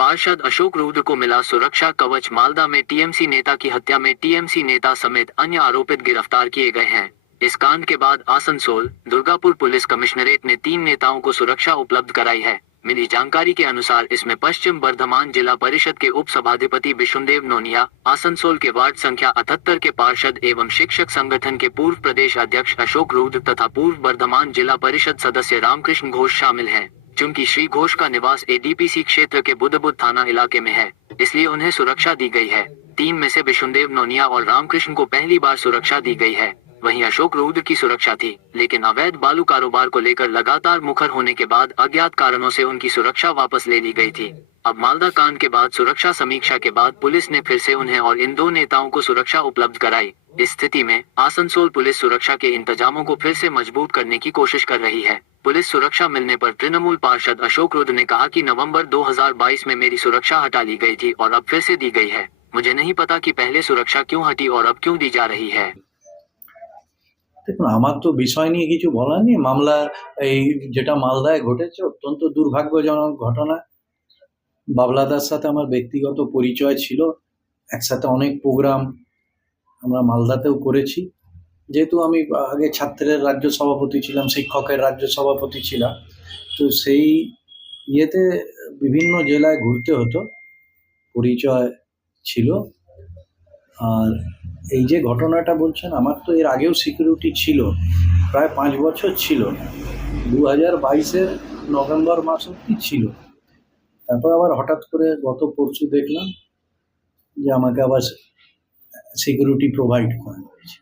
पार्षद अशोक रुद्र को मिला सुरक्षा कवच। मालदा में टीएमसी नेता की हत्या में टीएमसी नेता समेत अन्य आरोपित गिरफ्तार किए गए हैं। इस कांड के बाद आसनसोल दुर्गापुर पुलिस कमिश्नरेट ने 3 नेताओं को सुरक्षा उपलब्ध कराई है। मिली जानकारी के अनुसार इसमें पश्चिम बर्धमान जिला परिषद के उप सभाधिपति विशुनदेव नोनिया, आसनसोल के वार्ड संख्या 78 के पार्षद एवं शिक्षक संगठन के पूर्व प्रदेश अध्यक्ष अशोक रुद्र तथा पूर्व बर्धमान जिला परिषद सदस्य रामकृष्ण घोष शामिल हैं। चूंकि श्री घोष का निवास एडीपीसी क्षेत्र के बुद्धबुद्ध थाना इलाके में है, इसलिए उन्हें सुरक्षा दी गई है। टीम में से विशुनदेव नोनिया और रामकृष्ण को पहली बार सुरक्षा दी गई है। वहीं अशोक रुद्र की सुरक्षा थी, लेकिन अवैध बालू कारोबार को लेकर लगातार मुखर होने के बाद अज्ञात कारणों से उनकी सुरक्षा वापस ले ली गई थी। अब मालदा कांड के बाद सुरक्षा समीक्षा के बाद पुलिस ने फिर से उन्हें और इन 2 नेताओं को सुरक्षा उपलब्ध कराई। इस स्थिति में आसनसोल पुलिस सुरक्षा के इंतजामों को फिर से मजबूत करने की कोशिश कर रही है। पुलिस सुरक्षा मिलने पर तृणमूल पार्षद अशोक रुद्र ने कहा कि नवंबर 2022 में मेरी सुरक्षा हटा ली गई थी और अब फिर से दी गई है। मुझे नहीं पता कि पहले सुरक्षा क्यों हटी और अब क्यों दी जा रही है। দেখুন, আমার তো বিষয় নিয়ে কিছু বলার নেই। মামলা এই যেটা মালদায় ঘটেছে অত্যন্ত দুর্ভাগ্যজনক ঘটনা। বাবলাদার সাথে আমার ব্যক্তিগত পরিচয় ছিল, একসাথে অনেক প্রোগ্রাম আমরা মালদাতেও করেছি। যেহেতু আমি আগে ছাত্রের রাজ্য সভাপতি ছিলাম, শিক্ষকের রাজ্য সভাপতি ছিলাম, তো সেই ইয়েতে বিভিন্ন জেলায় ঘুরতে হতো, পরিচয় ছিল। আর এই যে ঘটনাটা বলছেন, আমার তো এর আগেও সিকিউরিটি ছিল, প্রায় 5 বছর ছিল, 2022-এর নভেম্বর মাস অবধি ছিল। তারপর আবার হঠাৎ করে গত পরশু দেখলাম যে আমাকে আবার সিকিউরিটি প্রোভাইড করা হয়েছে।